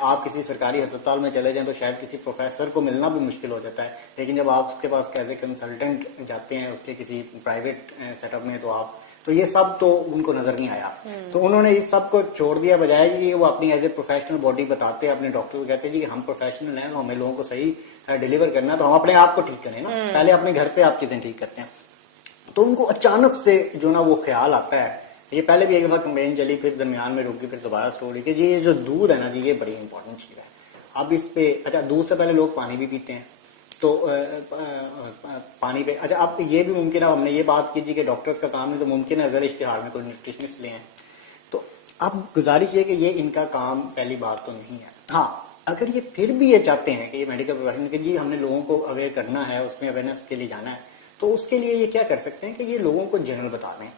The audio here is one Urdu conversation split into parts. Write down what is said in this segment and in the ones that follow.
آپ کسی سرکاری ہسپتال میں چلے جائیں تو شاید کسی پروفیسر کو ملنا بھی مشکل ہو جاتا ہے، لیکن جب آپ اس کے پاس ایز اے کنسلٹنٹ جاتے ہیں اس کے کسی پرائیویٹ سیٹ اپ میں تو یہ سب تو ان کو نظر نہیں آیا. تو انہوں نے اس سب کو چھوڑ دیا، بجائے کہ وہ اپنی ایز اے پروفیشنل باڈی بتاتے ہیں اپنے ڈاکٹر کو، کہتے ہیں جی ہم پروفیشنل ہیں، ہمیں لوگوں کو صحیح ڈیلیور کرنا ہے، تو ہم اپنے آپ کو ٹھیک کریں نا، پہلے اپنے گھر سے آپ چیزیں ٹھیک کرتے ہیں. تو ان کو اچانک سے جو نا وہ خیال آتا ہے، یہ پہلے بھی ایک دفعہ کمپین چلی، پھر درمیان میں رک گئی، پھر دوبارہ اسٹوری کہ جی یہ جو دودھ ہے نا جی یہ بڑی امپورٹنٹ چیز ہے. اب اس پہ اچھا دودھ سے پہلے لوگ پانی بھی پیتے ہیں، تو پانی پہ اچھا اب یہ بھی ممکن ہے، ہم نے یہ بات کی جی کہ ڈاکٹرز کا کام ہے تو ممکن ہے اگر اشتہار میں کوئی نیوٹریشنسٹ لے ہیں، تو اب گزارش یہ کہ یہ ان کا کام پہلی بات تو نہیں ہے. ہاں اگر یہ پھر بھی یہ چاہتے ہیں کہ یہ میڈیکل پروفیشن کہ جی ہم نے لوگوں کو اویئر کرنا ہے، اس میں اویئرنیس کے لیے جانا ہے، تو اس کے لیے یہ کیا کر سکتے ہیں کہ یہ لوگوں کو جنرل بتا دیں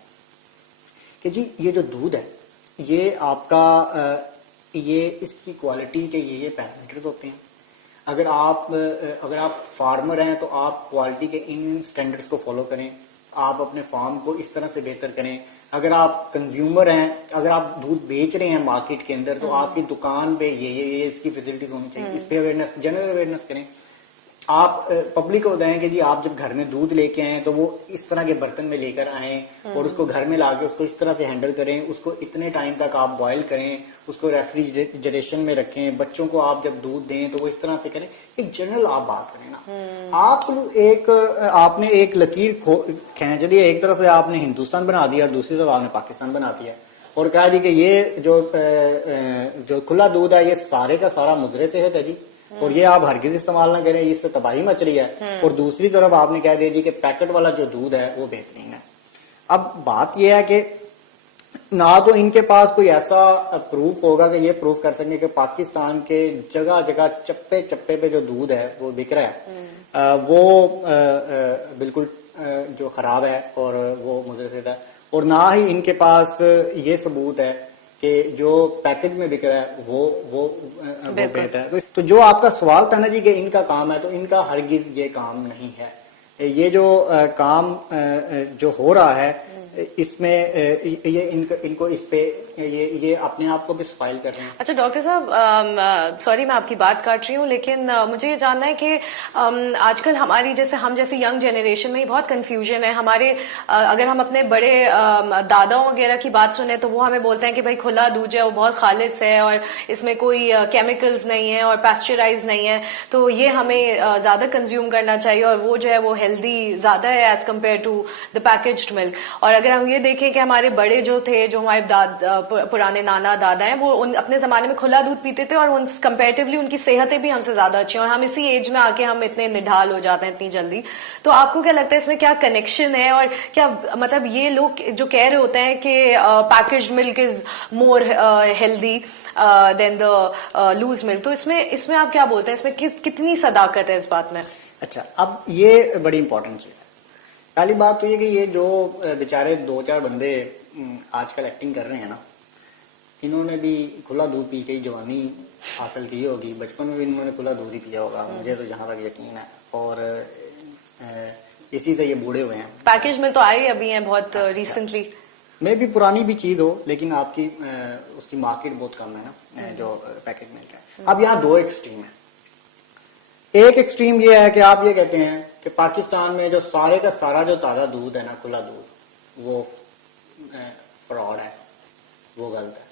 کہ جی یہ جو دودھ ہے یہ آپ کا یہ اس کی کوالٹی کے یہ پیرامیٹرز ہوتے ہیں. اگر آپ فارمر ہیں تو آپ کوالٹی کے ان سٹینڈرڈز کو فالو کریں، آپ اپنے فارم کو اس طرح سے بہتر کریں. اگر آپ کنزیومر ہیں، اگر آپ دودھ بیچ رہے ہیں مارکیٹ کے اندر، تو آپ کی دکان پہ یہ اس کی فیسلٹیز ہونی چاہیے، اس پہ اویئرنیس جنرل اویئرنیس کریں. آپ پبلک کو بتائیں کہ جی آپ جب گھر میں دودھ لے کے آئیں تو وہ اس طرح کے برتن میں لے کر آئیں اور اس کو گھر میں لا کے اس کو اس طرح سے ہینڈل کریں، اس کو اتنے ٹائم تک آپ بوائل کریں، اس کو ریفریجریشن میں رکھیں. بچوں کو آپ جب دودھ دیں تو وہ اس طرح سے کریں. ایک جنرل آپ بات کریں نا. آپ نے ایک لکیر کھینچ لی، ایک طرف سے آپ نے ہندوستان بنا دیا اور دوسری طرف آپ نے پاکستان بنا دیا اور کہا جی کہ یہ جو کھلا دودھ ہے یہ سارے کا سارا مضر صحت ہے جی، اور یہ آپ ہرگز استعمال نہ کریں، اس سے تباہی مچ رہی ہے. اور دوسری طرف آپ نے کہہ دیا جی کہ پیکٹ والا جو دودھ ہے وہ بہترین ہے. اب بات یہ ہے کہ نہ تو ان کے پاس کوئی ایسا پروف ہوگا کہ یہ پروف کر سکیں کہ پاکستان کے جگہ جگہ چپے چپے پہ جو دودھ ہے وہ بک رہا ہے وہ بالکل جو خراب ہے اور وہ مضر صحت ہے، اور نہ ہی ان کے پاس یہ ثبوت ہے کہ جو پیکج میں بک رہا ہے وہ بہتر ہے. تو جو آپ کا سوال تھا نا جی کہ ان کا کام ہے، تو ان کا ہرگز یہ کام نہیں ہے. یہ جو کام جو ہو رہا ہے اس میں یہ ان کو اس پہ یہ اپنے آپ کو بھی اسپائل کر رہے ہیں. اچھا ڈاکٹر صاحب، سوری میں آپ کی بات کاٹ رہی ہوں، لیکن مجھے یہ جاننا ہے کہ آج کل ہماری ہم جیسے ینگ جنریشن میں بہت کنفیوژن ہے. ہمارے اگر ہم اپنے بڑے داداؤں وغیرہ کی بات سنیں تو وہ ہمیں بولتے ہیں کہ بھائی کھلا دودھ ہے وہ بہت خالص ہے اور اس میں کوئی کیمیکلز نہیں ہے اور پیسچرائز نہیں ہے، تو یہ ہمیں زیادہ کنزیوم کرنا چاہیے اور وہ جو ہے وہ ہیلدی زیادہ ہے as compared to the packaged milk. اور اگر ہم یہ دیکھیں کہ ہمارے بڑے جو تھے، جو ہمارے پرانے نانا دادا ہیں، وہ اپنے زمانے میں کھلا دودھ پیتے تھے اور کمپیریٹیولی ان کی صحتیں بھی ہم سے زیادہ اچھی ہیں، اور ہم اسی ایج میں آ کے ہم اتنے نڈھال ہو جاتے ہیں اتنی جلدی. تو آپ کو کیا لگتا ہے اس میں کیا کنیکشن ہے، اور کیا مطلب یہ لوگ جو کہہ رہے ہوتے ہیں کہ پیکجڈ ملک از مور ہیلدی دین دا لوز ملک، تو اس میں آپ کیا بولتے ہیں، اس میں کتنی صداقت ہے اس بات میں؟ اچھا اب یہ بڑی امپورٹنٹ چیز ہے. پہلی بات تو یہ کہ یہ جو بیچارے 2-4 بندے آج کل ایکٹنگ کر رہے ہیں نا، انہوں نے بھی کھلا دودھ پی کے جوانی حاصل کی ہوگی، بچپن میں بھی انہوں نے کھلا دودھ ہی پیا ہوگا، مجھے تو جہاں تک یقین ہے، اور اسی سے یہ بوڑھے ہوئے ہیں. پیکج میں تو آئے ابھی ہیں بہت ریسنٹلی، میں بھی پرانی بھی چیز ہو لیکن آپ کی اس کی مارکیٹ بہت کم ہے نا جو پیکج ملک ہے. اب یہاں 2 ایکسٹریم ہیں. ایک ایکسٹریم یہ ہے کہ آپ یہ کہتے ہیں کہ پاکستان میں جو سارے کا سارا جو تازہ دودھ ہے نا، کھلا دودھ، وہ فراڈ ہے، وہ غلط ہے.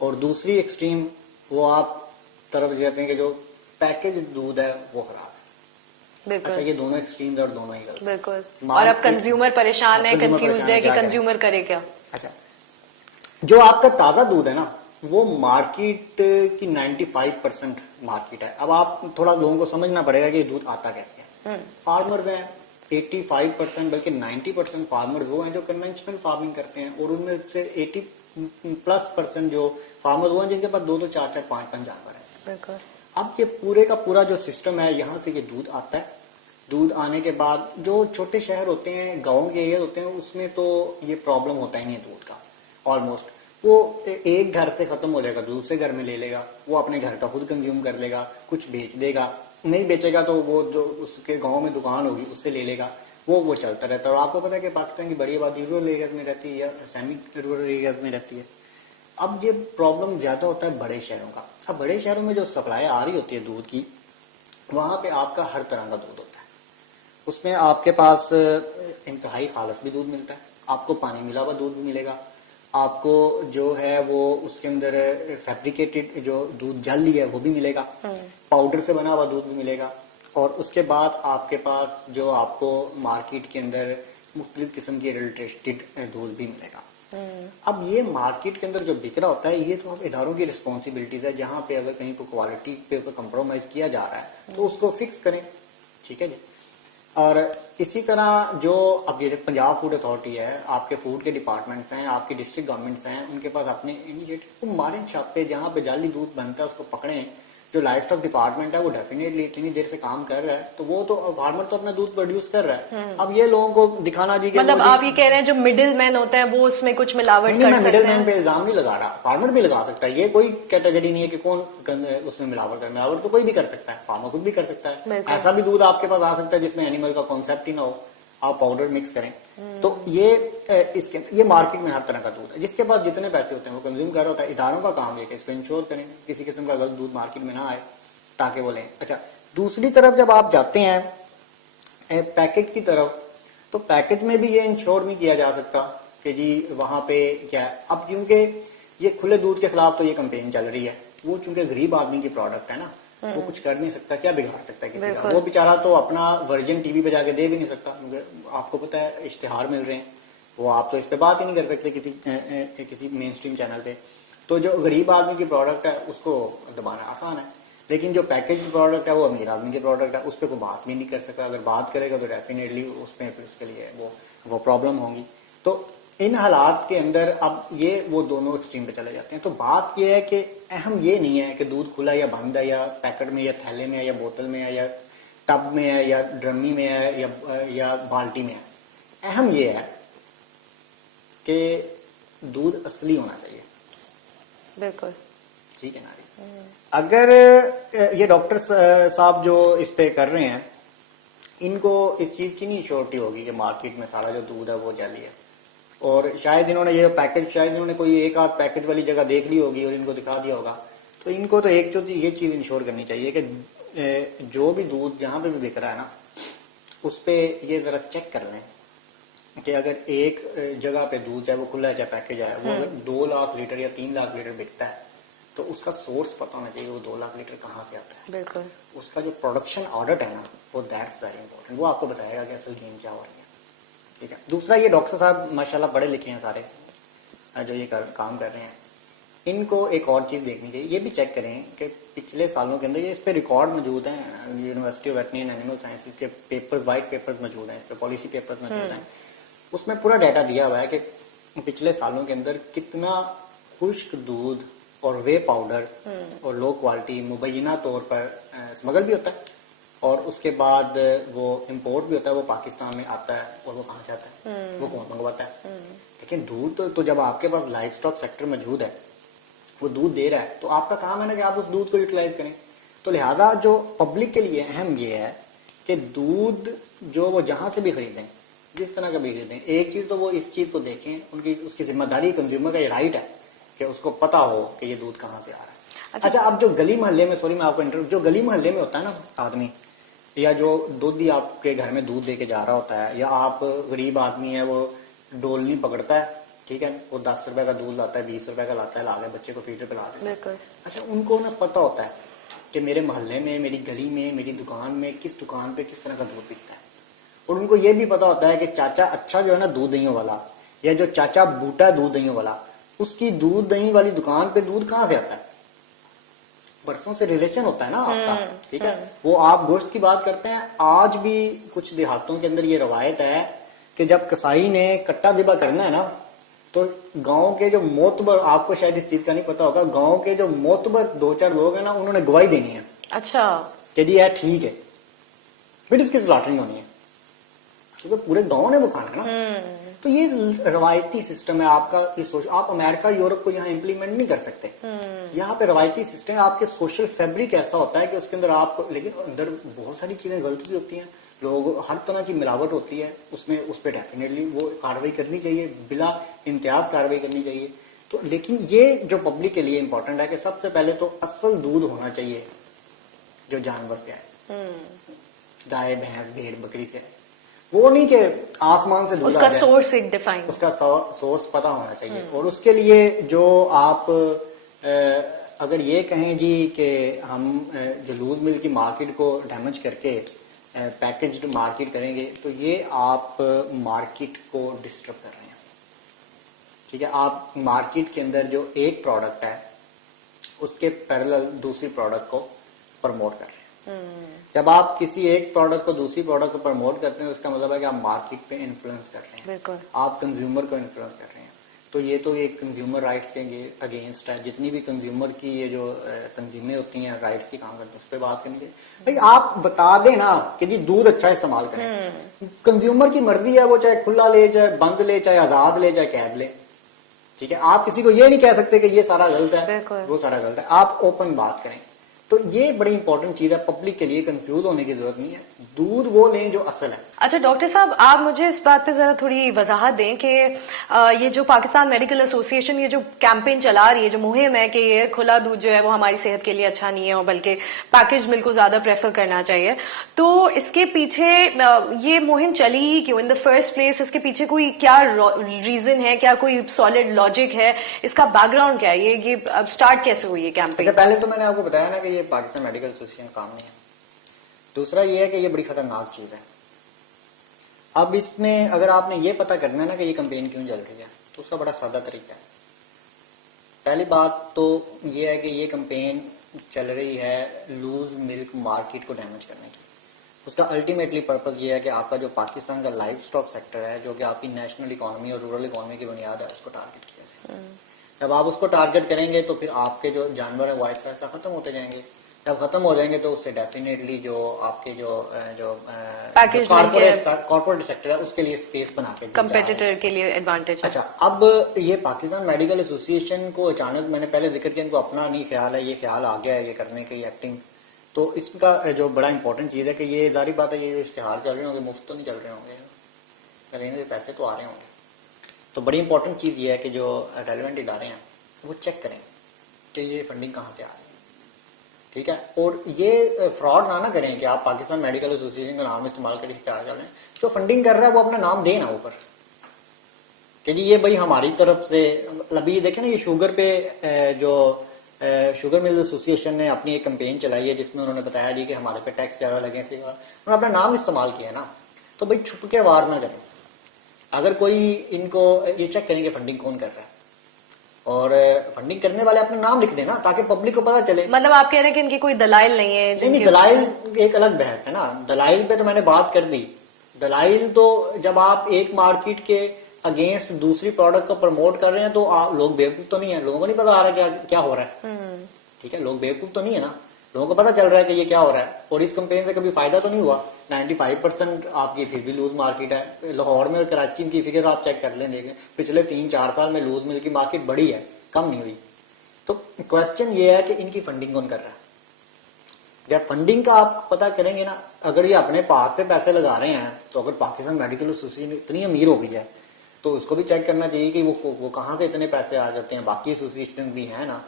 اور دوسری ایکسٹریم وہ آپ طرف جاتے ہیں کہ جو پیکج دودھ ہے وہ خراب ہے. بالکل. اچھا یہ دونوں ایکسٹریمز اور دونوں ہی غلط. بالکل. اور اب کنزیومر پریشان ہے، کنفیوزڈ ہے کہ کنزیومر کرے کیا. اچھا جو آپ کا تازہ دودھ ہے نا وہ مارکیٹ کی 95% مارکیٹ ہے. اب آپ تھوڑا لوگوں کو سمجھنا پڑے گا کہ یہ دودھ آتا کیسے ہے. فارمرز ہیں 85% بلکہ 90% فارمرز وہ ہیں جو کنونشنل فارمنگ کرتے ہیں، اور ان میں سے 80+% جو فارمرز وہ ہیں جن کے پاس 2-2 4-4 5-5 جانور ہیں. بالکل. اب یہ پورے کا پورا جو سسٹم ہے، یہاں سے یہ دودھ آتا ہے. دودھ آنے کے بعد جو چھوٹے شہر ہوتے ہیں، گاؤں کے ایریا ہوتے ہیں، اس میں تو یہ پرابلم ہوتا ہی نہیں ہے دودھ کا. آلموسٹ وہ ایک گھر سے ختم ہو جائے گا، دوسرے گھر میں لے لے گا، وہ اپنے گھر کا خود کنزیوم کر لے گا، کچھ بیچ دے گا، نہیں بیچے گا تو وہ جو اس کے گاؤں میں دکان ہوگی اس سے لے لے گا، وہ چلتا رہتا ہے. اور آپ کو پتا ہے کہ پاکستان کی بڑی آبادی رورل ایریاز میں رہتی ہے یا سیمی رورل ایریاز میں رہتی ہے. اب یہ پرابلم زیادہ ہوتا ہے بڑے شہروں کا. اب بڑے شہروں میں جو سپلائی آ رہی ہوتی ہے دودھ کی, وہاں پہ آپ کا ہر طرح کا دودھ ہوتا ہے. اس میں آپ کے پاس انتہائی خالص بھی دودھ ملتا ہے, آپ کو پانی ملا ہوا دودھ بھی ملے گا, آپ کو جو ہے وہ اس کے اندر فیبریکیٹڈ جو دودھ جل ہے وہ بھی ملے گا, پاؤڈر سے بنا ہوا دودھ بھی ملے گا, اور اس کے بعد آپ کے پاس جو آپ کو مارکیٹ کے اندر مختلف قسم کی ایڈلٹریٹڈ دودھ بھی ملے گا. اب یہ مارکیٹ کے اندر جو بک رہا ہوتا ہے یہ تو اداروں کی رسپانسبلٹیز ہے, جہاں پہ اگر کہیں کو کوالٹی پہ کمپرومائز کیا جا رہا ہے تو اس کو فکس کریں, ٹھیک ہے جی. اور اسی طرح جو اب یہ پنجاب فوڈ اتھارٹی ہے, آپ کے فوڈ کے ڈپارٹمنٹس ہیں, آپ کی ڈسٹرکٹ گورنمنٹس ہیں, ان کے پاس اپنے انیشیٹو ماریں چھاپے, جہاں پہ جعلی دودھ بنتا ہے اس کو پکڑیں. جو لائف اسٹاک ڈپارٹمنٹ ہے وہ ڈیفینیٹلی اتنی دیر سے کام کر رہا ہے, تو وہ تو فارمر تو اپنا دودھ پروڈیوس کر رہا ہے. اب یہ لوگوں کو دکھانا جی کہ مطلب آپ یہ کہہ رہے ہیں جو مڈل مین ہوتا ہے وہ اس میں کچھ ملاوٹ کر میں سکتے مڈل ہیں؟ مین پہ الزام نہیں لگا رہا, فارمر بھی لگا سکتا ہے. یہ کوئی کیٹیگری نہیں ہے کہ کون اس میں ملاوٹ کر, ملاوٹ تو کوئی بھی کر سکتا ہے, فارمر خود بھی کر سکتا ہے. بالکل. ایسا بھی دودھ آپ کے پاس آ سکتا ہے جس میں اینیمل کا کانسیپٹ ہی نہ ہو, آپ پاؤڈر مکس کریں. تو یہ مارکیٹ میں ہر طرح کا دودھ ہے, جس کے پاس جتنے پیسے ہوتے ہیں وہ کنزیوم کر رہا ہوتا ہے. اداروں کا کام یہ کہ اس کو انشور کریں کسی قسم کا غلط دودھ مارکیٹ میں نہ آئے تاکہ وہ لیں. اچھا, دوسری طرف جب آپ جاتے ہیں پیکٹ کی طرف, تو پیکٹ میں بھی یہ انشور نہیں کیا جا سکتا کہ جی وہاں پہ کیا ہے. اب کیونکہ یہ کھلے دودھ کے خلاف تو یہ کمپین چل رہی ہے, وہ چونکہ غریب آدمی کی پروڈکٹ ہے نا, وہ کچھ کر نہیں سکتا, کیا بگاڑ سکتا ہے کسی کا. وہ بیچارہ تو اپنا ورجن ٹی وی پہ جا کے دے بھی نہیں سکتا, کیونکہ آپ کو پتا ہے اشتہار مل رہے ہیں, وہ آپ تو اس پہ بات ہی نہیں کر سکتے کسی مین اسٹریم چینل پہ. تو جو غریب آدمی کی پروڈکٹ ہے اس کو دبانا آسان ہے, لیکن جو پیکج پروڈکٹ ہے وہ امیر آدمی کی پروڈکٹ ہے, اس پہ کوئی بات بھی نہیں کر سکتا. اگر بات کرے گا تو ڈیفینیٹلی اس میں پھر اس کے لیے وہ پرابلم ہوں گی. تو ان حالات کے اندر اب یہ وہ دونوں ایکسٹریم پہ چلے جاتے ہیں. تو بات یہ ہے کہ اہم یہ نہیں ہے کہ دودھ کھلا یا بند ہے, یا پیکٹ میں یا تھیلے میں ہے یا بوتل میں ہے یا ٹب میں ہے یا ڈرمی میں ہے یا بالٹی میں ہے. اہم یہ ہے کہ دودھ اصلی ہونا چاہیے. بالکل ٹھیک ہے نا جی. اگر یہ ڈاکٹر صاحب جو اس پہ کر رہے ہیں, ان کو اس چیز کی نہیں شورٹی ہوگی کہ مارکیٹ میں سارا جو دودھ ہے وہ جعلی ہے, اور شاید انہوں نے یہ پیکج شاید انہوں نے کوئی ایک آدھ پیکج والی جگہ دیکھ لی ہوگی اور ان کو دکھا دیا ہوگا. تو ان کو تو ایک جو یہ چیز انشور کرنی چاہیے کہ جو بھی دودھ جہاں پہ بھی بک رہا ہے نا, اس پہ یہ ذرا چیک کر لیں کہ اگر ایک جگہ پہ دودھ چاہے وہ کھلا ہے چاہے پیکج ہے, وہ اگر 2 لاکھ لیٹر یا 3 لاکھ لیٹر بکتا ہے تو اس کا سورس پتا ہونا چاہیے, وہ 2 لاکھ لیٹر کہاں سے آتا ہے. بالکل. اس کا جو پروڈکشن آڈٹ ہے نا, وہ دیٹس ویری امپورٹنٹ, وہ آپ کو بتائے گا کہ اصل گیم کیا ہو رہی ہے. ٹھیک ہے. دوسرا, یہ ڈاکٹر صاحب ماشاءاللہ پڑھے لکھے ہیں سارے جو یہ کام کر رہے ہیں, ان کو ایک اور چیز دیکھنی چاہیے. یہ بھی چیک کریں کہ پچھلے سالوں کے اندر یہ اس پہ ریکارڈ موجود ہیں, university of veterinary and animal sciences کے پیپرز, وائٹ پیپرز موجود ہیں, اس پہ پالیسی پیپرز موجود ہیں. اس میں پورا ڈیٹا دیا ہوا ہے کہ پچھلے سالوں کے اندر کتنا خشک دودھ اور وے پاؤڈر اور لو کوالٹی مبینہ طور پر اسمگل بھی ہوتا ہے, اور اس کے بعد وہ امپورٹ بھی ہوتا ہے, وہ پاکستان میں آتا ہے, اور وہ کہاں سے آتا ہے, وہ کون منگواتا ہے. لیکن دودھ تو جب آپ کے پاس لائف اسٹاک سیکٹر موجود ہے, وہ دودھ دے رہا ہے, تو آپ کا کام ہے نا کہ آپ اس دودھ کو یوٹیلائز کریں. تو لہذا جو پبلک کے لیے اہم یہ ہے کہ دودھ جو وہ جہاں سے بھی خریدیں, جس طرح کا بھی خریدیں, ایک چیز تو وہ اس چیز کو دیکھیں, اس کی ذمہ داری کنزیومر کا یہ رائٹ ہے کہ اس کو پتا ہو کہ یہ دودھ کہاں سے آ رہا ہے. اچھا, اب جو گلی محلے میں, سوری میں آپ کو جو گلی محلے میں ہوتا ہے نا آدمی, یا جو دودھ ہی آپ کے گھر میں دودھ دے کے جا رہا ہوتا ہے, یا آپ غریب آدمی ہے وہ ڈولنی پکڑتا ہے, ٹھیک ہے, وہ 10 روپے کا دودھ لاتا ہے, 20 روپے کا لاتا ہے, لا کے بچے کو فیڈر پلا دیتا ہے. اچھا, ان کو نا پتا ہوتا ہے کہ میرے محلے میں, میری گلی میں, میری دکان میں کس دکان پہ کس طرح کا دودھ بکتا ہے. اور ان کو یہ بھی پتا ہوتا ہے کہ چاچا اچھا جو ہے نا دودھ دہیوں والا, یا جو چاچا بوٹا ہے دودھ دہیوں والا, اس کی دودھ دہی والی دکان پہ دودھ کہاں سے آتا ہے. برسوں سے ریلیشن ہوتا ہے نا آپ کا, ٹھیک ہے. وہ آپ گوشت کی بات کرتے ہیں, آج بھی کچھ دیہاتوں کے اندر یہ روایت ہے کہ جب کسائی نے کٹا ذبح کرنا ہے نا, تو گاؤں کے جو موتبر, آپ کو شاید اس چیز کا نہیں پتا ہوگا, گاؤں کے جو موتبر 2-4 لوگ ہیں نا, انہوں نے گواہی دینی ہے. اچھا, کہ جی ہے ٹھیک ہے, پھر اس کی سلاٹرنگ ہونی ہے, کیونکہ پورے گاؤں نے وہ کھانا نا. تو یہ روایتی سسٹم ہے آپ کا. آپ امریکہ, یورپ کو یہاں امپلیمنٹ نہیں کر سکتے. یہاں پہ روایتی سسٹم ہے, آپ کے سوشل فیبرک ایسا ہوتا ہے کہ اس کے اندر آپ کو, لیکن اندر بہت ساری چیزیں غلط بھی ہوتی ہیں, لوگ ہر طرح کی ملاوٹ ہوتی ہے اس میں. اس پہ ڈیفینیٹلی وہ کاروائی کرنی چاہیے, بلا امتیاز کاروائی کرنی چاہیے. تو لیکن یہ جو پبلک کے لیے امپورٹنٹ ہے کہ سب سے پہلے تو اصل دودھ ہونا چاہیے جو جانور سے آئے، گائے بھینس بھیڑ بکری سے آئے، وہ نہیں کہ آسمان سے دودھ اس آ کا جائے، سورس ایک ڈیفائن. اس کا سورس پتا ہونا چاہیے. اور اس کے لیے جو آپ اگر یہ کہیں جی کہ ہم جو لوز ملک کی مارکیٹ کو ڈیمیج کر کے پیکجڈ مارکیٹ کریں گے تو یہ آپ مارکیٹ کو ڈسٹرب کر رہے ہیں. ٹھیک ہے، آپ مارکیٹ کے اندر جو ایک پروڈکٹ ہے اس کے پیرلل دوسری پروڈکٹ کو پروموٹ کر رہے ہیں. جب آپ کسی ایک پروڈکٹ کو دوسری پروڈکٹ کو پروموٹ کرتے ہیں اس کا مطلب ہے کہ آپ مارکیٹ پہ انفلوئنس کر رہے ہیں، بالکل آپ کنزیومر کو انفلوئنس کر رہے ہیں. تو یہ تو ایک کنزیومر رائٹس کے اگینسٹ ہے. جتنی بھی کنزیومر کی یہ جو تنظیمیں ہوتی ہیں رائٹس کی کام کرتی ہیں اس پہ بات کریں گے. بھائی آپ بتا دیں نا کہ جی دودھ اچھا استعمال کریں، کنزیومر کی مرضی ہے، وہ چاہے کھلا لے چاہے بند لے چاہے آزاد لے چاہے قید لے. ٹھیک ہے، آپ کسی کو یہ نہیں کہہ سکتے کہ یہ سارا غلط ہے بالکل. وہ سارا غلط ہے. آپ اوپن بات کریں. تو یہ بڑی امپورٹنٹ چیز ہے، پبلک کے لیے کنفیوز ہونے کی ضرورت نہیں ہے. دودھ وہ لیں جو اصل ہے. اچھا ڈاکٹر صاحب، آپ مجھے اس بات پہ ذرا تھوڑی وضاحت دیں کہ یہ جو پاکستان میڈیکل ایسوسی ایشن یہ جو کیمپین چلا رہی ہے، جو مہم ہے کہ یہ کھلا دودھ جو ہے وہ ہماری صحت کے لیے اچھا نہیں ہے اور بلکہ پیکج ملک کو زیادہ پریفر کرنا چاہیے، تو اس کے پیچھے یہ مہم چلی ہی کیوں؟ ان دا فرسٹ پلیس اس کے پیچھے کوئی کیا ریزن ہے؟ کیا کوئی سالڈ لاجک ہے؟ اس کا بیک گراؤنڈ کیا ہے؟ یہ اسٹارٹ کیسے ہوئی ہے کیمپین؟ پہلے تو میں نے آپ کو بتایا نا کہ یہ پاکستان میڈیکل ایسوسی ایشن کام نہیں ہے. دوسرا یہ ہے کہ یہ بڑی خطرناک چیز ہے. اب اس میں اگر آپ نے یہ پتا کرنا ہے نا کہ یہ کمپین کیوں چل رہی ہے تو اس کا بڑا سادہ طریقہ ہے. پہلی بات تو یہ ہے کہ یہ کمپین چل رہی ہے لوز ملک مارکیٹ کو ڈیمیج کرنے کی. اس کا الٹیمیٹلی پرپز یہ ہے کہ آپ کا جو پاکستان کا لائف سٹاک سیکٹر ہے جو کہ آپ کی نیشنل اکانومی اور رورل اکانومی کی بنیاد ہے اس کو ٹارگٹ کیا جائے. جب آپ اس کو ٹارگٹ کریں گے تو پھر آپ کے جو جانور ہیں وہ آہستہ آہستہ ختم ہوتے جائیں گے. جب ختم ہو جائیں گے تو اس سے ڈیفینیٹلی جو آپ کے جو کارپوریٹ سیکٹر ہے اس کے لیے اسپیس بنا کے کمپیٹیٹر کے لیے ایڈوانٹیج. اچھا، اب یہ پاکستان میڈیکل ایسوسی ایشن کو اچانک، میں نے پہلے ذکر کیا، ان کو اپنا نہیں خیال ہے، یہ خیال آ گیا ہے یہ کرنے کی ایکٹنگ. تو اس کا جو بڑا امپورٹنٹ چیز ہے کہ یہ ظاہری بات ہے یہ جو اشتہار چل رہے ہوں گے مفت تو نہیں چل رہے ہوں گے، کہیں سے پیسے تو آ رہے ہوں گے. تو بڑی امپورٹنٹ چیز یہ ہے کہ جو ریلیونٹ ادارے ہیں وہ چیک کریں کہ یہ فنڈنگ کہاں سے آ رہی ہے. ٹھیک ہے، اور یہ فراڈ نہ کریں کہ آپ پاکستان میڈیکل ایسوسی ایشن کا نام استعمال کر اشتہار چل رہے ہیں. جو فنڈنگ کر رہا ہے وہ اپنا نام دے نا اوپر کہ جی یہ بھائی ہماری طرف سے. ابھی دیکھیں نا یہ شوگر پہ جو شوگر ملز ایسوسی ایشن نے اپنی ایک کمپین چلائی ہے جس میں انہوں نے بتایا جی کہ ہمارے پہ ٹیکس زیادہ لگے سے انہوں نے اپنا نام استعمال کیا نا. تو بھائی چھپ کے وار نہ کریں. اگر کوئی ان کو یہ چیک کریں کہ فنڈنگ کون کر رہا ہے اور فنڈنگ کرنے والے اپنا نام لکھ دیں نا تاکہ پبلک کو پتا چلے. مطلب آپ کہہ رہے ہیں کہ ان کی کوئی دلائل نہیں ہے؟ نہیں، دلائل ایک الگ بحث ہے نا. دلائل پہ تو میں نے بات کر دی. دلائل تو جب آپ ایک مارکیٹ کے اگینسٹ دوسری پروڈکٹ کو پروموٹ کر رہے ہیں تو لوگ بیوقوف تو نہیں ہے، لوگوں کو نہیں پتا آ رہا ہے کیا ہو رہا ہے. ٹھیک ہے، لوگ بیوقوف تو نہیں ہے نا، لوگوں کو پتا چل رہا ہے کہ یہ کیا ہو رہا ہے. اور اس کمپین سے کبھی فائدہ تو نہیں ہوا. 95% آپ کی پھر بھی لوز مارکیٹ ہے. لاہور میں اور کراچی کی فگر آپ چیک کر لیں، دیکھیں پچھلے 3-4 سال میں لوز ملک کی مارکیٹ بڑی ہے، کم نہیں ہوئی. تو کوشچن یہ ہے کہ ان کی فنڈنگ کون کر رہا ہے. جب فنڈنگ کا آپ پتا کریں گے نا، اگر یہ اپنے پاس سے پیسے لگا رہے ہیں تو اگر پاکستان میڈیکل ایسوسی ایشن اتنی امیر ہو گئی ہے تو اس کو بھی چیک کرنا چاہیے کہ وہ کہاں سے اتنے پیسے آ جاتے ہیں. باقی ایسوسی ایشن بھی ہیں نا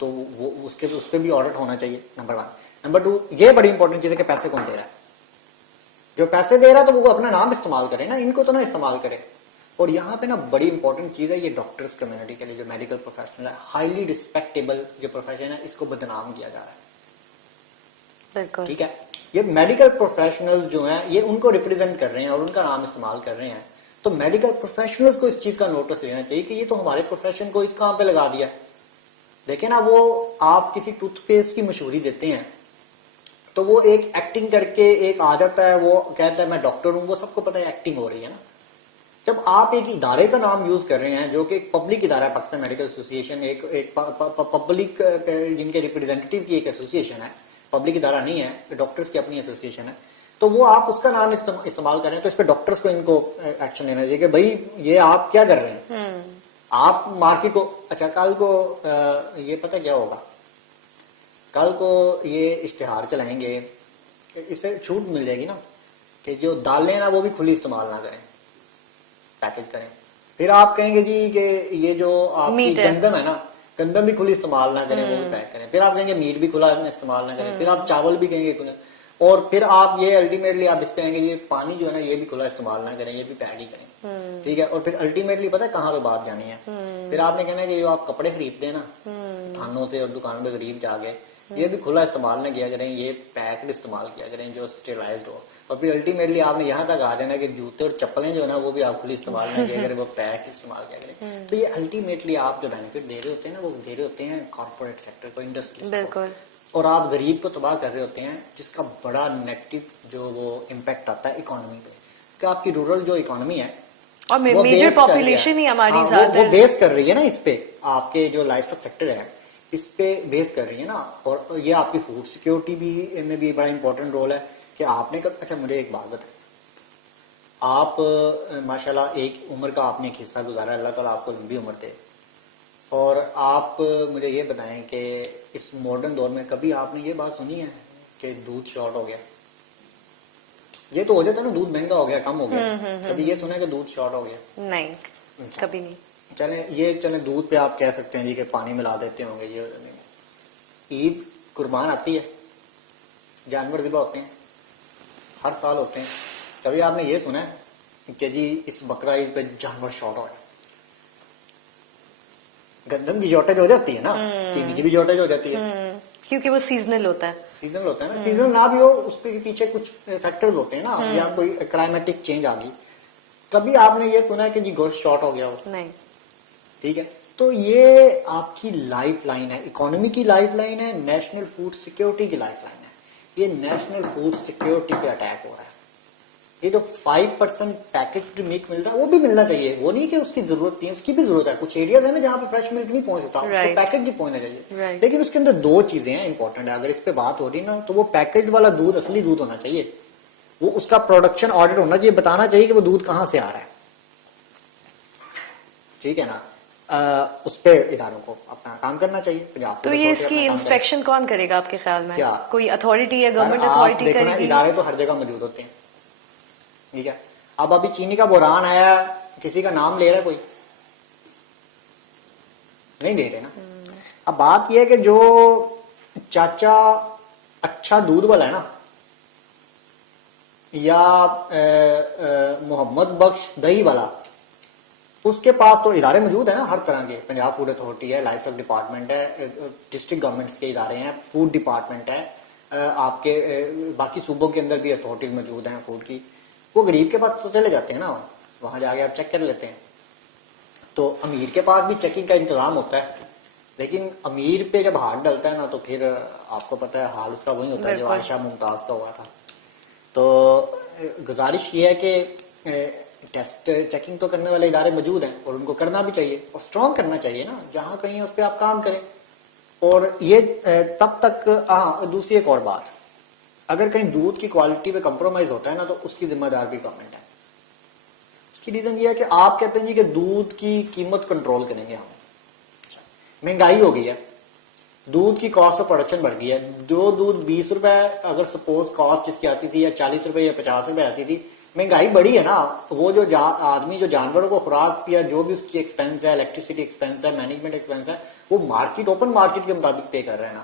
تو وہ اس پہ بھی آڈٹ ہونا چاہیے. نمبر 1. نمبر 2، یہ بڑی امپورٹنٹ چیز ہے کہ پیسے کون دے رہا ہے. جو پیسے دے رہا ہے تو وہ اپنا نام استعمال کرے نا، ان کو تو نہ استعمال کرے. اور یہاں پہ نا بڑی امپورٹنٹ چیز ہے یہ ڈاکٹرز کمیونٹی کے لیے جو میڈیکل پروفیشنل ہے، ہائیلی ریسپیکٹیبل جو پروفیشن ہے اس کو بدنام کیا جا رہا ہے. بالکل ٹھیک ہے، یہ میڈیکل پروفیشنل جو ہیں یہ ان کو ریپرزینٹ کر رہے ہیں اور ان کا نام استعمال کر رہے ہیں. تو میڈیکل پروفیشنلز کو اس چیز کا نوٹس لینا چاہیے کہ یہ تو ہمارے پروفیشن کو اس کام پہ لگا دیا. دیکھیں نا، وہ آپ کسی ٹوتھ پیسٹ کی مشہوری دیتے ہیں تو وہ ایک ایکٹنگ کر کے ایک آ جاتا ہے، وہ کہتا ہے میں ڈاکٹر ہوں، وہ سب کو پتا ہے ایکٹنگ ہو رہی ہے نا. جب آپ ایک ادارے کا نام یوز کر رہے ہیں جو کہ ایک پبلک ادارہ ہے، پاکستان میڈیکل ایسوسی ایشن ایک پبلک جن کے ریپرزینٹیو کی ایک ایسوسی ایشن ہے، پبلک ادارہ نہیں ہے، ڈاکٹرز کی اپنی ایسوسی ایشن ہے، تو وہ آپ اس کا نام استعمال کر رہے ہیں تو اس پہ ڈاکٹرز کو ان کو ایکشن لینا چاہیے کہ بھائی یہ آپ کیا کر رہے ہیں. آپ مارکیٹ کو اچھا کل کو یہ پتہ کیا ہوگا، کل کو یہ اشتہار چلائیں گے، اس سے چھوٹ مل جائے گی نا کہ جو دالیں نا وہ بھی کھلی استعمال نہ کریں، پیکج کریں. پھر آپ کہیں گے جی کہ یہ جو آپ کی Meat ہے. گندم ہے نا، گندم بھی کھلی استعمال نہ کریں، وہ بھی پیک کریں. پھر آپ کہیں گے میٹ بھی کھلا استعمال نہ کریں. پھر آپ چاول بھی کہیں گے کھلا. اور پھر آپ یہ الٹیمیٹلی آپ اس پہ کہیں گے یہ پانی جو ہے نا یہ بھی کھلا استعمال نہ کریں، یہ بھی پیک ہی کریں. ٹھیک ہے. اور پھر الٹیمیٹلی پتہ ہے کہاں پہ بات جانی ہے؟ پھر آپ نے کہنا ہے کہ جو آپ کپڑے خریدتے ہیں نا تھانوں سے اور دکانوں پہ غریب جا کے، یہ بھی کھلا استعمال نہ کیا کریں، یہ پیکڈ استعمال کیا کریں جو اسٹیرلائزڈ ہو. اور پھر الٹیمیٹلی آپ نے یہاں تک آ جانا کہ جوتے اور چپلیں جو ہے نا وہ بھی آپ کھلی استعمال نہ کیا کریں، وہ پیک استعمال کیا کریں. تو یہ الٹیمیٹلی آپ جو بینیفٹ دے رہے ہوتے ہیں نا وہ دے رہے ہوتے ہیں کارپوریٹ سیکٹر کو، انڈسٹریز کو. بالکل. اور آپ غریب کو تباہ کر رہے ہوتے ہیں، جس کا بڑا نیگیٹو جو وہ امپیکٹ آتا ہے اکانومی پہ. کہ آپ کی رورل جو اکانومی ہے اور وہ میجر بیس کر رہی ہے. پاپولیشن ہی ہماری ہاں، زیادہ وہ بیس کر رہی ہے نا اس پہ، آپ کے جو لائف اسٹاک سیکٹر ہے اس پہ بیس کر رہی ہے نا. اور یہ آپ کی فوڈ سیکیورٹی بھی میں بھی بڑا امپورٹنٹ رول ہے کہ آپ نے اچھا مجھے ایک بات بتائیں، آپ ماشاءاللہ ایک عمر کا آپ نے ایک حصہ گزارا، اللہ تعالیٰ آپ کو لمبی عمر دے. اور آپ مجھے یہ بتائیں کہ اس ماڈرن دور میں کبھی آپ نے یہ بات سنی ہے کہ دودھ شارٹ ہو گیا؟ یہ تو ہو جاتا ہے نا، دودھ مہنگا ہو گیا، کم ہو گیا. کبھی یہ سنا ہے کہ دودھ شارٹ ہو گیا؟ نہیں، کبھی نہیں. چلیں دودھ پہ آپ کہہ سکتے ہیں جی کہ پانی ملا دیتے ہوں گے. یہ عید قربان آتی ہے، جانور ذبح ہوتے ہیں، ہر سال ہوتے ہیں. کبھی آپ نے یہ سنا ہے کہ جی اس بقرہ عید پہ جانور شارٹ ہو گیا؟ گندم کی شارٹیج ہو جاتی ہے نا، چینی کی بھی شارٹیج ہو جاتی ہے، کیونکہ وہ سیزنل ہوتا ہے. سیزنل ہوتا ہے نا. سیزنل نہ بھی ہو اس کے پیچھے کچھ فیکٹرز ہوتے ہیں نا، یا کوئی کلائمیٹک چینج آ گئی. کبھی آپ نے یہ سنا ہے کہ جی گوشت شارٹ ہو گیا ہو؟ نہیں. ٹھیک ہے. تو یہ آپ کی لائف لائن ہے، اکانومی کی لائف لائن ہے، نیشنل فوڈ سیکیورٹی کی لائف لائن ہے. یہ نیشنل فوڈ سیکیورٹی پہ اٹیک ہو رہا ہے. یہ جو 5% پیکٹ میٹ ملتا ہے وہ بھی ملنا چاہیے. وہ نہیں کہ اس کی ضرورت نہیں ہے، اس کی بھی ضرورت ہے. کچھ ایریاز ہے نا جہاں پہ فریش ملک نہیں پہنچتا، اس کو پیکج بھی پہنچنا چاہیے. لیکن اس کے اندر دو چیزیں ہیں امپورٹنٹ ہے. اگر اس پہ بات ہو رہی نا تو وہ پیکج والا دودھ اصلی دودھ ہونا چاہیے، وہ اس کا پروڈکشن آڈر ہونا چاہیے، بتانا چاہیے کہ وہ دودھ کہاں سے آ رہا ہے. ٹھیک ہے نا. اس پہ اداروں کو اپنا کام کرنا چاہیے. تو یہ اس کی انسپیکشن کون کرے گا آپ کے خیال میں؟ کیا کوئی اتھارٹی ہے، گورنمنٹ اتھارٹی کرے گی؟ ادارے تو ہر جگہ موجود ہوتے ہیں. ٹھیک ہے. اب ابھی چینی کا بحران آیا، کسی کا نام لے رہا ہے کوئی؟ نہیں لے رہے نا. اب بات یہ ہے کہ جو چاچا اچھا دودھ والا ہے نا، یا محمد بخش دہی والا، اس کے پاس تو ادارے موجود ہیں نا ہر طرح کے. پنجاب فوڈ اتھارٹی ہے، لائف اسٹاک ڈپارٹمنٹ ہے، ڈسٹرکٹ گورنمنٹس کے ادارے ہیں، فوڈ ڈپارٹمنٹ ہے، آپ کے باقی صوبوں کے اندر بھی اتھارٹیز موجود ہیں فوڈ کی. وہ غریب کے پاس تو چلے جاتے ہیں نا، وہاں جا کے آپ چیک کر لیتے ہیں. تو امیر کے پاس بھی چیکنگ کا انتظام ہوتا ہے، لیکن امیر پہ جب ہاتھ ڈلتا ہے نا تو پھر آپ کو پتا ہے حال اس کا وہی ہوتا ہے جو عائشہ ممتاز کا ہوا تھا. تو گزارش یہ ہے کہ ٹیسٹ چیکنگ تو کرنے والے ادارے موجود ہیں اور ان کو کرنا بھی چاہیے اور اسٹرانگ کرنا چاہیے نا، جہاں کہیں اس پہ آپ کام کریں. اور یہ تب تک دوسری ایک اور بات، اگر کہیں دودھ کی کوالٹی پہ کمپرومائز ہوتا ہے نا تو اس کی ذمہ دار بھی گورنمنٹ ہے. اس کی ریزن یہ ہے کہ آپ کہتے ہیں جی کہ دودھ کی قیمت کنٹرول کریں گے ہم. مہنگائی ہو گئی ہے، دودھ کی کاسٹ آف پروڈکشن بڑھ گئی ہے. جو دودھ 20 روپے اگر سپوز کاسٹ جس کی آتی تھی، یا 40 روپے یا 50 روپے آتی تھی، مہنگائی بڑی ہے نا. وہ جو آدمی جو جانوروں کو خوراک یا جو بھی اس کی ایکسپینس ہے، الیکٹریسٹی ایکسپینس ہے، مینجمنٹ ایکسپینس ہے، وہ مارکیٹ اوپن مارکیٹ کے مطابق پے کر رہے ہیں نا.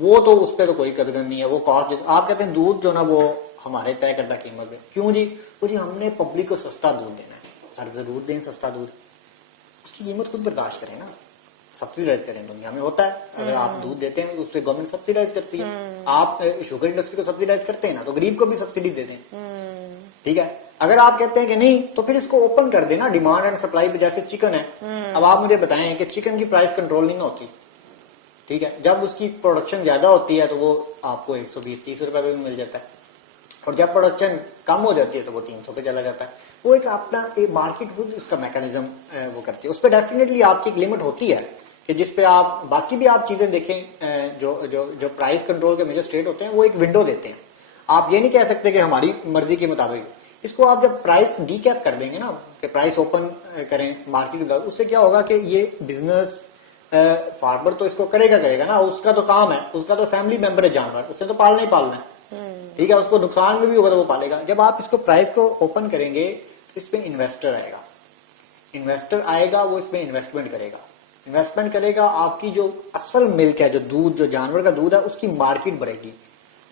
وہ تو اس پہ تو کوئی قدر نہیں ہے. وہ کاسٹ آپ کہتے ہیں دودھ جو نا وہ ہمارے طے کردہ قیمت ہے. کیوں جی؟ وہ جی ہم نے پبلک کو سستا دودھ دینا ہے. سر ضرور دیں سستا دودھ، اس کی قیمت خود برداشت کریں نا، سبسیڈائز کریں. دنیا میں ہوتا ہے اگر آپ دودھ دیتے ہیں تو اس پہ گورنمنٹ سبسیڈائز کرتی ہے. آپ شوگر انڈسٹری کو سبسیڈائز کرتے ہیں نا تو غریب کو بھی سبسڈی دے دیں. ٹھیک ہے. اگر آپ کہتے ہیں کہ نہیں تو پھر اس کو اوپن کر دینا، ڈیمانڈ اینڈ سپلائی پہ. جیسے چکن ہے، اب آپ مجھے بتائیں کہ چکن کی پرائس کنٹرول نہیں ہوتی. ٹھیک ہے. جب اس کی پروڈکشن زیادہ ہوتی ہے تو وہ آپ کو 120-130 روپے پہ بھی مل جاتا ہے، اور جب پروڈکشن کم ہو جاتی ہے تو وہ 300 پہ چلا جاتا ہے. وہ ایک اپنا مارکیٹ خود اس کا میکانزم وہ کرتی ہے. اس پہ ڈیفینیٹلی آپ کی ایک لمٹ ہوتی ہے کہ جس پہ آپ باقی بھی آپ چیزیں دیکھیں. جو پرائس کنٹرول کے میجر اسٹیٹ ہوتے ہیں وہ ایک ونڈو دیتے ہیں. آپ یہ نہیں کہہ سکتے کہ ہماری مرضی کے مطابق. اس کو آپ جب پرائس ڈی کیپ کر دیں گے نا کہ پرائس اوپن کریں مارکیٹ، اس سے کیا ہوگا کہ یہ بزنس فارمر تو اس کو کرے گا نا، اس کا تو کام ہے، اس کا تو فیملی ممبر ہے جانور، اس نے تو پالنا ہی پالنا ہے. ٹھیک ہے. اس کو نقصان میں بھی ہوگا تو وہ پالے گا. جب آپ اس کو پرائس کو اوپن کریں گے تو اس پہ انویسٹر آئے گا. انویسٹر آئے گا وہ اس میں انویسٹمنٹ کرے گا, آپ کی جو اصل ملک ہے, جو دودھ, جو جانور کا دودھ ہے, اس کی مارکیٹ بڑھے گی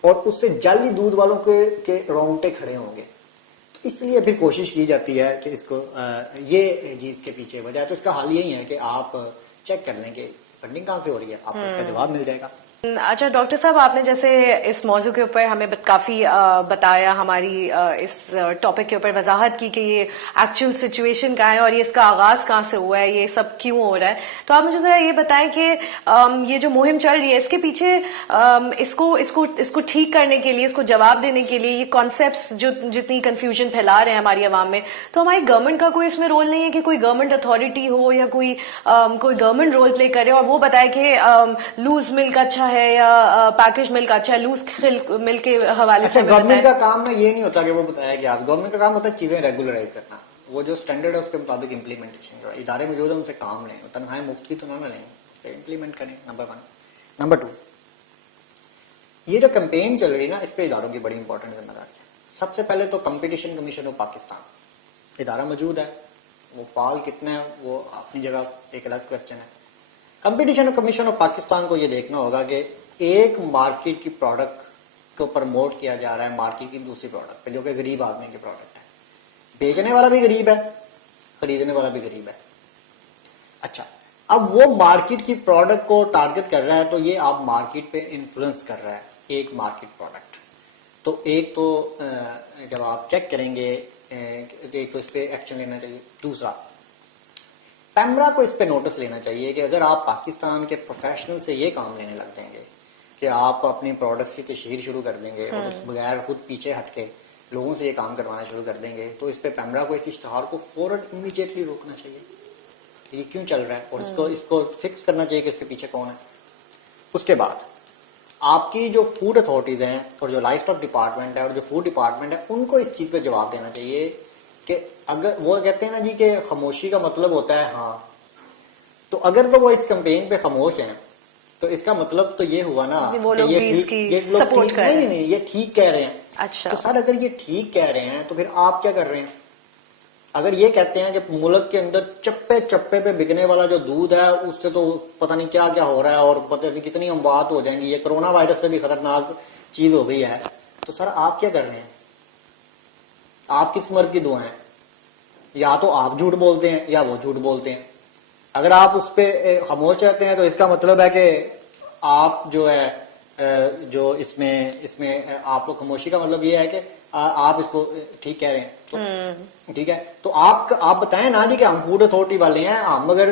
اور اس سے جعلی دودھ والوں کے رونگٹے کھڑے ہوں گے. تو اس لیے پھر کوشش کی جاتی ہے کہ اس کو یہ چیز کے پیچھے وجہ ہے. تو اس کا حل یہی ہے کہ آپ چیک کر لیں کہ فنڈنگ کہاں سے ہو رہی ہے, آپ کو اس کا جواب مل جائے گا. اچھا ڈاکٹر صاحب, آپ نے جیسے اس موضوع کے اوپر ہمیں کافی بتایا, ہماری اس ٹاپک کے اوپر وضاحت کی کہ یہ ایکچوئل سچویشن کیا ہے اور یہ اس کا آغاز کہاں سے ہوا ہے, یہ سب کیوں ہو رہا ہے. تو آپ مجھے ذرا یہ بتائیں کہ یہ جو مہم چل رہی ہے اس کے پیچھے اس کو ٹھیک کرنے کے لیے, اس کو جواب دینے کے لیے, یہ کانسیپٹس جو جتنی کنفیوژن پھیلا رہے ہیں ہماری عوام میں, تو ہماری گورنمنٹ کا کوئی اس میں رول نہیں ہے کہ کوئی گورنمنٹ اتھارٹی ہو یا کوئی گورنمنٹ رول پلے کرے اور وہ بتائے کہ لوز ملک اچھا ہے یا پیکج ملک اچھا ہے, لوز ملک کے حوالے سے. گورنمنٹ کا کام میں یہ نہیں ہوتا کہ وہ بتایا کہ آپ, گورنمنٹ کا کام ہوتا ہے چیزیں ریگولرائز کرنا, وہ جو اسٹینڈرڈ ہے اس کے مطابق امپلیمنٹیشن کرو. ادارے موجود ہیں ان سے کام لیں, تنخواہیں مفت کی تو نہ لیں, امپلیمنٹ کریں. نمبر 1. نمبر 2, یہ جو کمپین چل رہی ہے نا, اس پہ اداروں کی بڑی امپورٹنٹ ذمہ داری ہے. سب سے پہلے تو کمپٹیشن کمیشن آف پاکستان ادارہ موجود ہے, وہ فعال کتنا ہے وہ اپنی جگہ ایک الگ کوشچن ہے. کمپٹیشن کمیشن آف پاکستان کو یہ دیکھنا ہوگا کہ ایک مارکیٹ کی پروڈکٹ کو پروموٹ کیا جا رہا ہے مارکیٹ کی دوسری پروڈکٹ پہ, جو کہ غریب آدمی کی پروڈکٹ ہے. بیچنے والا بھی غریب ہے, خریدنے والا بھی غریب ہے. اچھا, اب وہ مارکیٹ کی پروڈکٹ کو ٹارگٹ کر رہا ہے, تو یہ آپ مارکیٹ پہ انفلوئنس کر رہا ہے ایک مارکیٹ پروڈکٹ. تو ایک تو جب آپ چیک کریں گے ایک تو اس پہ ایکشن لینا چاہیے. دوسرا, پیمرا کو اس پہ نوٹس لینا چاہیے کہ اگر آپ پاکستان کے پروفیشنل سے یہ کام لینے لگ دیں گے کہ آپ اپنی پروڈکٹس کی تشہیر شروع کر دیں گے اور بغیر خود پیچھے ہٹ کے لوگوں سے یہ کام کروانا شروع کر دیں گے, تو اس پہ پیمرا کو اس اشتہار کو فوراً امیڈیٹلی روکنا چاہیے یہ کیوں چل رہا ہے, اور اس کو فکس کرنا چاہیے کہ اس کے پیچھے کون ہے. اس کے بعد آپ کی جو فوڈ اتھارٹیز ہیں اور جو لائف اسٹاک ڈپارٹمنٹ ہے اور جو فوڈ ڈپارٹمنٹ ہے, ان کو اس چیز پہ جواب دینا چاہیے کہ اگر وہ کہتے ہیں نا جی کہ خاموشی کا مطلب ہوتا ہے ہاں, تو اگر تو وہ اس کمپین پہ خاموش ہیں تو اس کا مطلب تو یہ ہوا نا کہ یہ ٹھیک کہہ رہے ہیں. اچھا, تو سر اگر یہ ٹھیک کہہ رہے ہیں تو پھر آپ کیا کر رہے ہیں؟ اگر یہ کہتے ہیں کہ ملک کے اندر چپے چپے پہ بکنے والا جو دودھ ہے اس سے تو پتہ نہیں کیا کیا ہو رہا ہے اور پتہ نہیں کتنی اموات ہو جائیں گی, یہ کرونا وائرس سے بھی خطرناک چیز ہو گئی ہے, تو سر آپ کیا کر رہے ہیں؟ آپ کس مرض کی دعا ہیں؟ یا تو آپ جھوٹ بولتے ہیں یا وہ جھوٹ بولتے ہیں. اگر آپ اس پہ خاموش رہتے ہیں تو اس کا مطلب ہے کہ آپ جو ہے جو اس میں آپ کو خاموشی کا مطلب یہ ہے کہ آپ اس کو ٹھیک کہہ رہے ہیں. تو ٹھیک ہے, تو آپ بتائیں نا جی کہ ہم فوڈ اتھارٹی والے ہیں, ہم اگر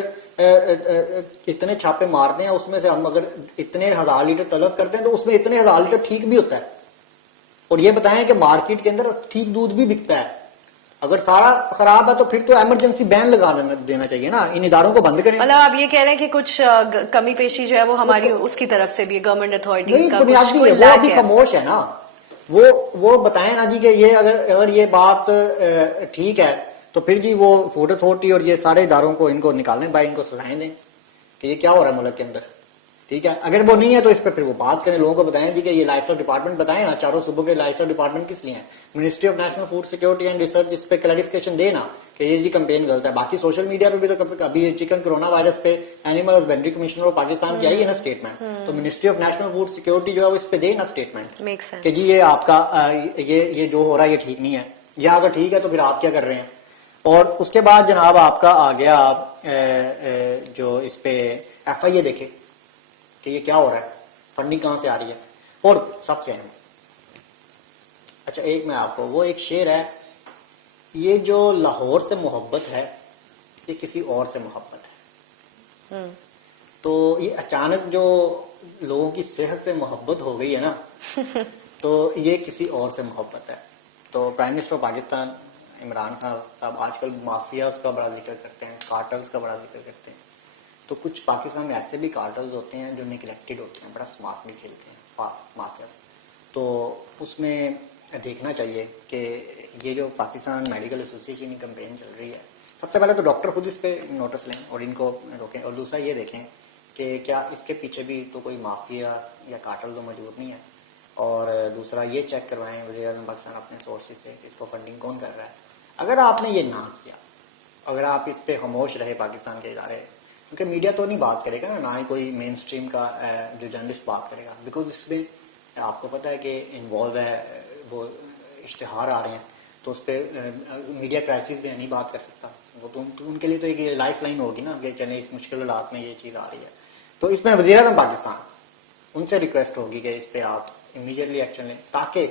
اتنے چھاپے مارتے ہیں اس میں سے ہم اگر اتنے 1000 لیٹر طلب کرتے ہیں تو اس میں اتنے 1000 لیٹر ٹھیک بھی ہوتا ہے, اور یہ بتائیں کہ مارکیٹ کے اندر ٹھیک دودھ بھی بکتا ہے. اگر سارا خراب ہے تو پھر تو ایمرجنسی بین لگا دینا چاہیے نا, ان اداروں کو بند کریں. مطلب آپ یہ کہہ رہے ہیں کہ کچھ کمی پیشی جو ہے وہ ہماری اس کی طرف سے بھی گورنمنٹ اتھارٹیز کا وہ ابھی خاموش ہے نا, وہ بتائیں نا جی کہ یہ اگر یہ بات ٹھیک ہے تو پھر جی وہ فوڈ اتھارٹی اور یہ سارے اداروں کو ان کو نکالنے بھائی, ان کو سزائیں دیں کہ یہ کیا ہو رہا ہے ملک کے اندر. ٹھیک ہے, اگر وہ نہیں ہے تو اس پہ پھر وہ بات کریں, لوگوں کو بتائیں جی کہ یہ لائف اسٹاک ڈپارٹمنٹ بتائیں نا, چاروں صوبوں کے لائف اسٹاک ڈپارٹمنٹ کس لیے ہیں, ministry of national food security and research اس پہ کلیریفیکیشن دے نا کہ یہ جی کمپین غلط ہے. باقی سوشل میڈیا پہ بھی تو ابھی چکن کرونا وائرس پہ animal husbandry commissioner of Pakistan کی آئی ہے نا اسٹیٹمنٹ, تو ministry of national food security جو ہے وہ اس پہ دے نا اسٹیٹمنٹ کہ جی یہ آپ کا یہ جو ہو رہا ہے یہ ٹھیک نہیں ہے, یا اگر ٹھیک ہے تو پھر آپ کیا کر رہے ہیں. اور اس کے بعد جناب آپ کا آ گیا جو اس پہ ایف آئی اے دیکھے کہ یہ کیا ہو رہا ہے, فنڈنگ کہاں سے آ رہی ہے. اور سب سے اہم, اچھا ایک میں آپ کو وہ ایک شعر ہے, یہ جو لاہور سے محبت ہے یہ کسی اور سے محبت ہے. تو یہ اچانک جو لوگوں کی صحت سے محبت ہو گئی ہے نا تو یہ کسی اور سے محبت ہے. تو پرائم منسٹر پاکستان عمران خان صاحب آج کل مافیاز کا بڑا ذکر کرتے ہیں, کارٹلز کا بڑا ذکر کرتے ہیں. تو کچھ پاکستان میں ایسے بھی کارٹلز ہوتے ہیں جو نیگلیکٹڈ ہوتے ہیں, بڑا سمارٹ بھی کھیلتے ہیں مافیاز. تو اس میں دیکھنا چاہیے کہ یہ جو پاکستان میڈیکل ایسوسیشن کی کمپین چل رہی ہے, سب سے پہلے تو ڈاکٹر خود اس پہ نوٹس لیں اور ان کو روکیں, اور دوسرا یہ دیکھیں کہ کیا اس کے پیچھے بھی تو کوئی مافیا یا کارٹل تو موجود نہیں ہے, اور دوسرا یہ چیک کروائیں وزیر اعظم پاکستان اپنے سورسز سے کہ اس کو فنڈنگ کون کر رہا ہے. اگر آپ نے یہ نہ کیا اگر آپ اس پہ خاموش رہے پاکستان کے ادارے، کیونکہ میڈیا تو نہیں بات کرے گا نہ ہی کوئی مین اسٹریم کا جو جرنلسٹ بات کرے گا، بیکاز اس میں آپ کو پتا ہے کہ انوالو ہے، وہ اشتہار آ رہے ہیں، تو اس پہ میڈیا کرائسس پہ نہیں بات کر سکتا وہ، تو ان کے لیے تو ایک لائف لائن ہوگی نا کہ چلے اس مشکل حالات میں یہ چیز آ رہی ہے. تو اس میں وزیر اعظم پاکستان ان سے ریکویسٹ ہوگی کہ اس پہ آپ امیڈیٹلی ایکشن لیں، تاکہ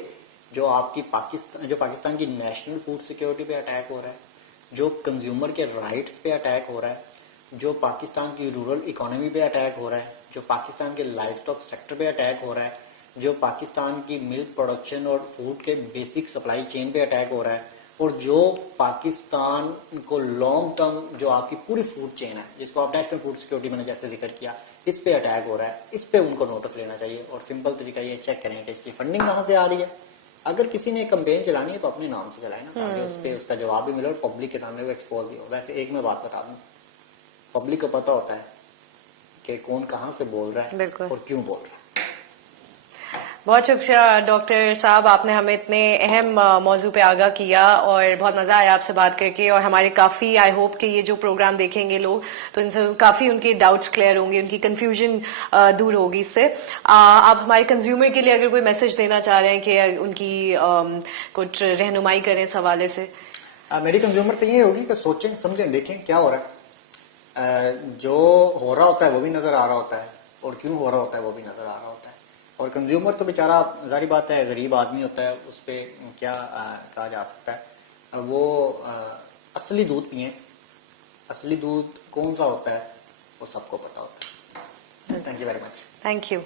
جو آپ کی پاکستان کی نیشنل فوڈ سیکیورٹی پہ اٹیک ہو رہا ہے، جو کنزیومر کے رائٹس پہ اٹیک ہو رہا ہے، جو پاکستان کی رورل اکانومی پہ اٹیک ہو رہا ہے، جو پاکستان کے لائف اسٹاک سیکٹر پہ اٹیک ہو رہا ہے، جو پاکستان کی ملک پروڈکشن اور فوڈ کے بیسک سپلائی چین پہ اٹیک ہو رہا ہے، اور جو پاکستان کو لانگ ٹرم جو آپ کی پوری فوڈ چین ہے، جس کو آپ نیشنل فوڈ سیکورٹی میں نے جیسے ذکر کیا، اس پہ اٹیک ہو رہا ہے، اس پہ ان کو نوٹس لینا چاہیے. اور سمپل طریقہ یہ چیک کریں کہ اس کی فنڈنگ کہاں سے آ رہی ہے. اگر کسی نے کمپین چلانی ہے تو اپنے نام سے چلائے نا، تاکہ اس پہ اس کا جواب بھی ملے اور پبلک کے سامنے وہ ایکسپوز بھی ہو. ویسے ایک میں بات بتا دوں، پبلک کو پتا ہوتا ہے کہ کون کہاں سے بول رہا ہے بالکل. اور کیوں بول رہا ہے. بہت شکریہ ڈاکٹر صاحب، آپ نے ہمیں اتنے اہم موضوع پہ آگاہ کیا اور بہت مزہ آیا آپ سے بات کر کے. اور ہمارے کافی آئی ہوپ کہ یہ جو پروگرام دیکھیں گے لوگ تو ان سے کافی ان کے ڈاؤٹس کلیئر ہوں گے، ان کی کنفیوژن دور ہوگی اس سے. آپ ہمارے کنزیومر کے لیے اگر کوئی میسج دینا چاہ رہے ہیں کہ ان کی کچھ رہنمائی کریں اس حوالے سے. میری کنزیومر تو یہ ہوگی کہ سوچیں سمجھیں دیکھیں کیا ہو رہا ہے. جو ہو رہا ہوتا ہے وہ بھی نظر آ رہا ہوتا ہے، اور کیوں ہو رہا ہوتا ہے وہ بھی نظر آ رہا ہوتا ہے. اور کنزیومر تو بیچارہ ظاہری بات ہے غریب آدمی ہوتا ہے، اس پہ کیا کہا جا سکتا ہے. وہ اصلی دودھ پئیں. اصلی دودھ کون سا ہوتا ہے وہ سب کو پتا ہوتا ہے. Thank you very much. Thank you.